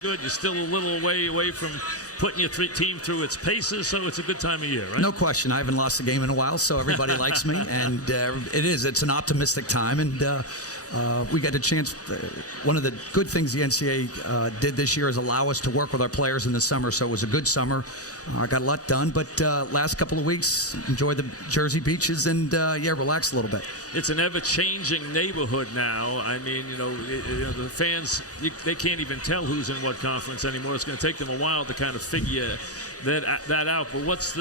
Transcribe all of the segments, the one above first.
Good. You're still a little way away from putting your team through its paces, so it's a good time of year, right? No question. I haven't lost a game in a while, so everybody likes me, and it's an optimistic time, and we get a chance. One of the good things the NCAA did this year is allow us to work with our players in the summer, so it was a good summer. I got a lot done, but last couple of weeks, enjoyed the Jersey beaches and, relaxed a little bit. It's an ever-changing neighborhood now. I mean, the fans, they can't even tell who's in what conference anymore. It's going to take them a while to kind of figure that out. But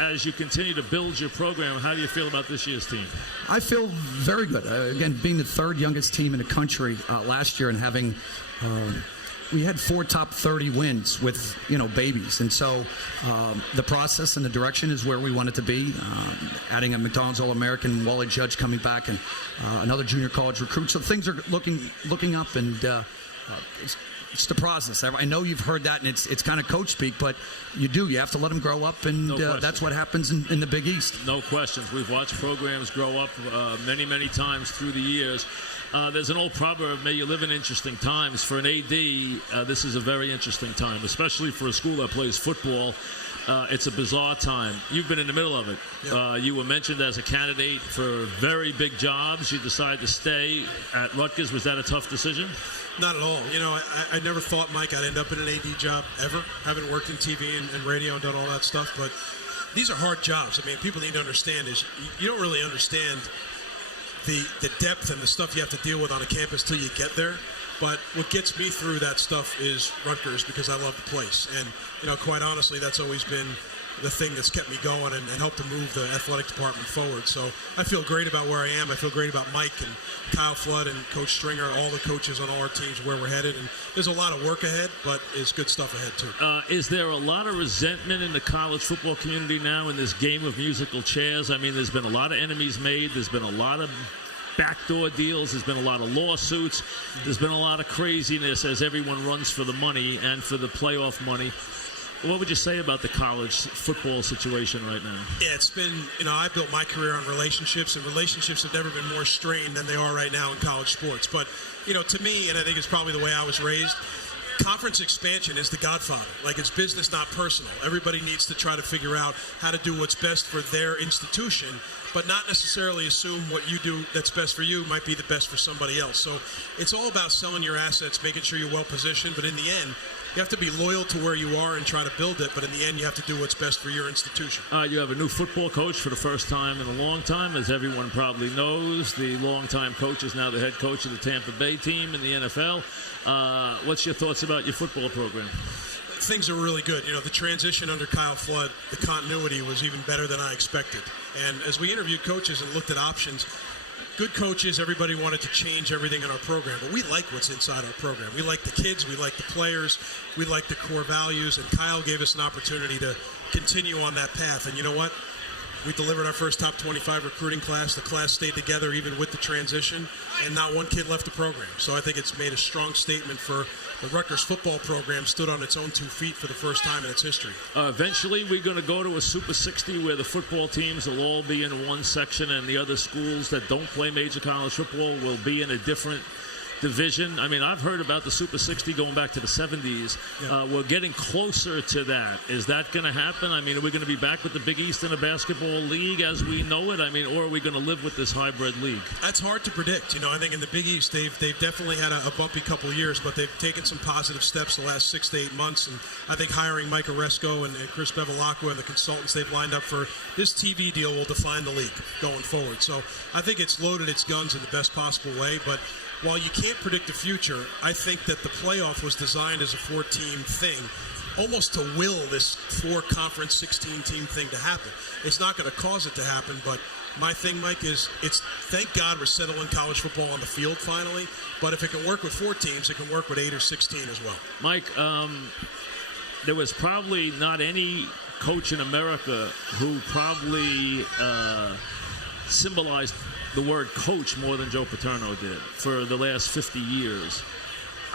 as you continue to build your program, how do you feel about this year's team? I feel very good. Again, being the third youngest team in the country last year and having we had 4 top 30 wins with, babies. And so the process and the direction is where we want it to be. Adding a McDonald's All-American, Wally Judge coming back, and another junior college recruit. So things are looking up, and it's the process. I know you've heard that, and it's kind of coach speak, but you have to let them grow up, and that's what happens in the Big East. No questions. We've watched programs grow up many, many times through the years. There's an old proverb, may you live in interesting times. For an AD, this is a very interesting time, especially for a school that plays football. It's a bizarre time. You've been in the middle of it. Yep. You were mentioned as a candidate for very big jobs. You decided to stay at Rutgers. Was that a tough decision? Not at all. I never thought, Mike, I'd end up in an AD job ever. Haven't worked in TV and radio and done all that stuff, but these are hard jobs. I mean, people need to understand is you don't really understand the depth and the stuff you have to deal with on a campus till you get there. But what gets me through that stuff is Rutgers, because I love the place. And, quite honestly, that's always been the thing that's kept me going and helped to move the athletic department forward. So I feel great about where I am. I feel great about Mike and Kyle Flood and Coach Stringer, all the coaches on all our teams, where we're headed. And there's a lot of work ahead, but there's good stuff ahead, too. Is there a lot of resentment in the college football community now in this game of musical chairs? I mean, there's been a lot of enemies made. There's been a lot of backdoor deals. There's been a lot of lawsuits. There's been a lot of craziness as everyone runs for the money and for the playoff money. What would you say about the college football situation right now? Yeah, it's been, I built my career on relationships, and relationships have never been more strained than they are right now in college sports. But, to me, and I think it's probably the way I was raised, conference expansion is the godfather. Like, it's business, not personal. Everybody needs to try to figure out how to do what's best for their institution, but not necessarily assume what you do that's best for you might be the best for somebody else. So it's all about selling your assets, making sure you're well positioned, but in the end, you have to be loyal to where you are and try to build it, but in the end, you have to do what's best for your institution. You have a new football coach for the first time in a long time. As everyone probably knows, the longtime coach is now the head coach of the Tampa Bay team in the NFL. What's your thoughts about your football program? Things are really good. The transition under Kyle Flood, the continuity was even better than I expected. And as we interviewed coaches and looked at options, good coaches, everybody wanted to change everything in our program, but we like what's inside our program. We like the kids, we like the players, we like the core values, and Kyle gave us an opportunity to continue on that path. And you know what? We delivered our first top 25 recruiting class. The class stayed together even with the transition, and not one kid left the program. So I think it's made a strong statement for the Rutgers football program, stood on its own 2 feet for the first time in its history. Eventually, we're going to go to a Super 60 where the football teams will all be in one section, and the other schools that don't play major college football will be in a different division. I mean, I've heard about the Super 60 going back to the 70s. Yeah. We're getting closer to that. Is that going to happen? I mean, are we going to be back with the Big East in a basketball league as we know it? I mean, or are we going to live with this hybrid league? That's hard to predict. I think in the Big East, they've definitely had a bumpy couple of years, but they've taken some positive steps the last 6 to 8 months. And I think hiring Mike Oresco and Chris Bevilacqua and the consultants they've lined up for this TV deal will define the league going forward. So I think it's loaded its guns in the best possible way, but while you can't predict the future, I think that the playoff was designed as a 4-team thing, almost to will this 4-conference, 16-team thing to happen. It's not going to cause it to happen, but my thing, Mike, is thank God we're settling college football on the field finally, but if it can work with 4 teams, it can work with 8 or 16 as well. Mike, there was probably not any coach in America who probably symbolized the word coach more than Joe Paterno did for the last 50 years.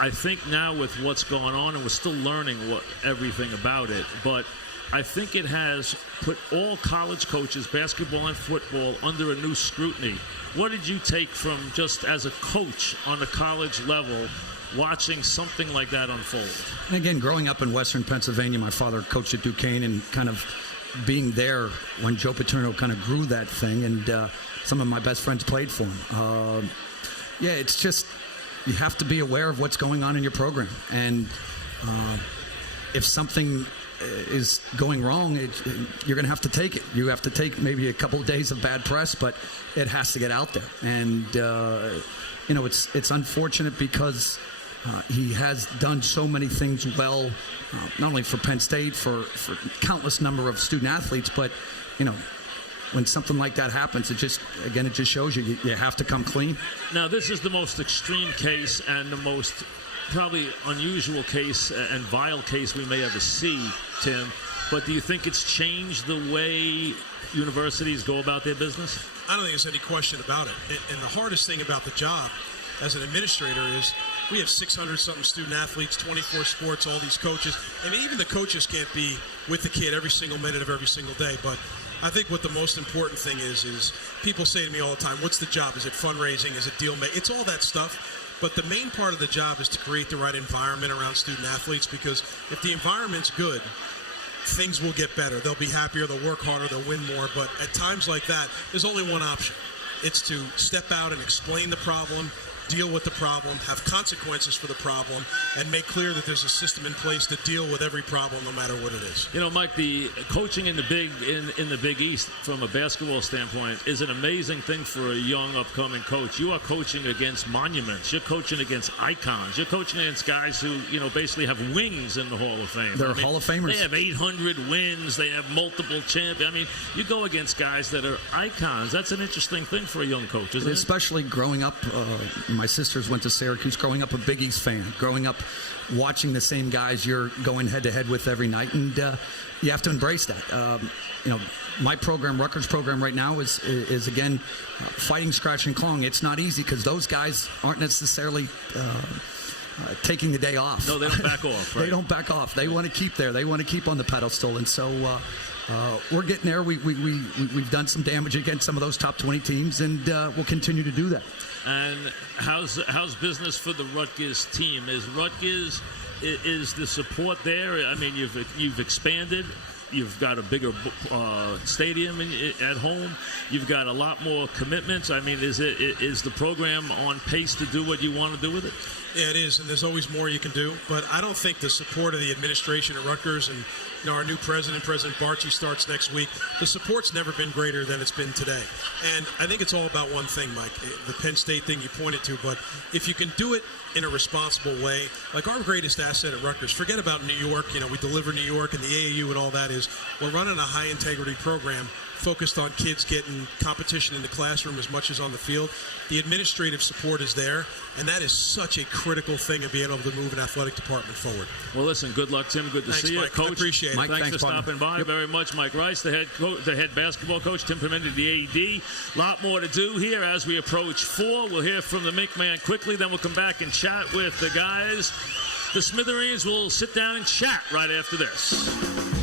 I think now with what's going on, and we're still learning everything about it, but I think it has put all college coaches, basketball and football, under a new scrutiny. What did you take from just as a coach on the college level watching something like that unfold. And again, growing up in Western Pennsylvania, my father coached at Duquesne, and kind of being there when Joe Paterno kind of grew that thing, and some of my best friends played for him. Yeah, it's just you have to be aware of what's going on in your program, and if something is going wrong, you're going to have to take it. You have to take maybe a couple of days of bad press, but it has to get out there. And it's unfortunate because he has done so many things well, not only for Penn State, for countless number of student athletes, but when something like that happens, it just shows you have to come clean. Now, this is the most extreme case and the most probably unusual case and vile case we may ever see, Tim. But do you think it's changed the way universities go about their business? I don't think there's any question about it. And the hardest thing about the job as an administrator is we have 600-something student athletes, 24 sports, all these coaches. I mean, even the coaches can't be with the kid every single minute of every single day. But I think what the most important thing is people say to me all the time, what's the job? Is it fundraising? Is it deal making? It's all that stuff. But the main part of the job is to create the right environment around student athletes, because if the environment's good, things will get better. They'll be happier, they'll work harder, they'll win more. But at times like that, there's only one option. It's to step out and explain the problem, deal with the problem, have consequences for the problem, and make clear that there's a system in place to deal with every problem, no matter what it is. Mike, the coaching in the Big East from a basketball standpoint is an amazing thing for a young upcoming coach. You are coaching against monuments. You're coaching against icons. You're coaching against guys who basically have wings in the Hall of Fame. They're Hall of Famers. They have 800 wins. They have multiple champions. I mean, you go against guys that are icons. That's an interesting thing for a young coach, isn't it? Especially growing up. My sisters went to Syracuse, growing up a Big East fan, growing up watching the same guys you're going head-to-head with every night, and you have to embrace that. My program, Rutgers program right now, is again, fighting, scratch, and clawing. It's not easy because those guys aren't necessarily taking the day off. No, they don't back off, right? They don't back off. They want to keep there. They want to keep on the pedestal, and so we're getting there. We've done some damage against some of those top 20 teams, and we'll continue to do that. And how's business for the Rutgers team? Is the support there? I mean, you've expanded. You've got a bigger stadium at home. You've got a lot more commitments. I mean, is the program on pace to do what you want to do with it? Yeah, it is, and there's always more you can do. But I don't think the support of the administration at Rutgers and our new president, President Barchi, starts next week. The support's never been greater than it's been today. And I think it's all about one thing, Mike, the Penn State thing you pointed to. But if you can do it in a responsible way, like our greatest asset at Rutgers, forget about New York. We deliver New York and the AAU and all that is, we're running a high-integrity program focused on kids getting competition in the classroom as much as on the field. The administrative support is there, and that is such a critical thing of being able to move an athletic department forward. Well, listen, good luck, Tim. Good to Thanks, see you. Mike. Coach, I appreciate it. Mike, thanks for partner. stopping by very much. Mike Rice, the head basketball coach, Tim Pernetti, the AD. A lot more to do here as we approach 4. We'll hear from the Mink Man quickly, then we'll come back and chat with the guys. The Smithereens will sit down and chat right after this.